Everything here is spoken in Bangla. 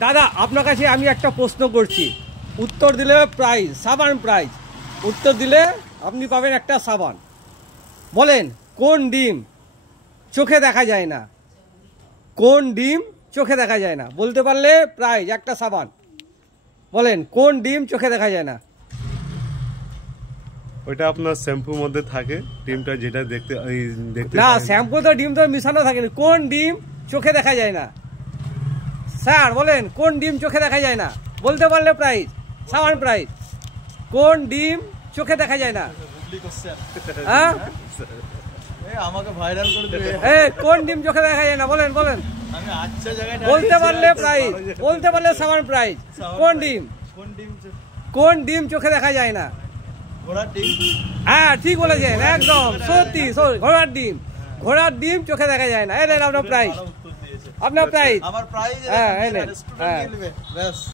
দাদা আপনার কাছে আমি একটা প্রশ্ন করছি, উত্তর দিলে প্রাইজ, সাবান প্রাইজ। উত্তর দিলে আপনি পাবেন একটা সাবান। বলেন কোন ডিম চোখে দেখা যায় না? কোন ডিম চোখে দেখা যায় না? বলতে পারলে প্রাইজ একটা সাবান। বলেন কোন ডিম চোখে দেখা যায় না? ওইটা আপনার শ্যাম্পুর মধ্যে থাকে ডিমটা, যেটা দেখতে না, শ্যাম্পু তো ডিম তো মিশানো থাকে না। কোন ডিম চোখে দেখা যায় না? স্যার বলেন কোন ডিম চোখে দেখা যায় না? বলতে পারলে প্রাইজ, সাবান প্রাইজ। কোন ডিম চোখে দেখা যায় না? হ্যাঁ, আমাকে ভাইরাল করে দিবে। কোন ডিম চোখে দেখা যায় না? বলেন বলেন। আমি আচ্ছা জায়গায় বলতে পারলে প্রাইজ, বলতে পারলে সাবান প্রাইজ। কোন ডিম? কোন ডিম চোখে দেখা যায় না? ঘোড়ার ডিম। হ্যাঁ ঠিক বলেছেন, একদম সত্যি। ঘোড়ার ডিম, ঘোড়ার ডিম চোখে দেখা যায় না। এই নেন আপনার প্রাইজ, আপনার প্রাইজ। আমার প্রাইজ হ্যাঁ এই নেন। হ্যাঁ।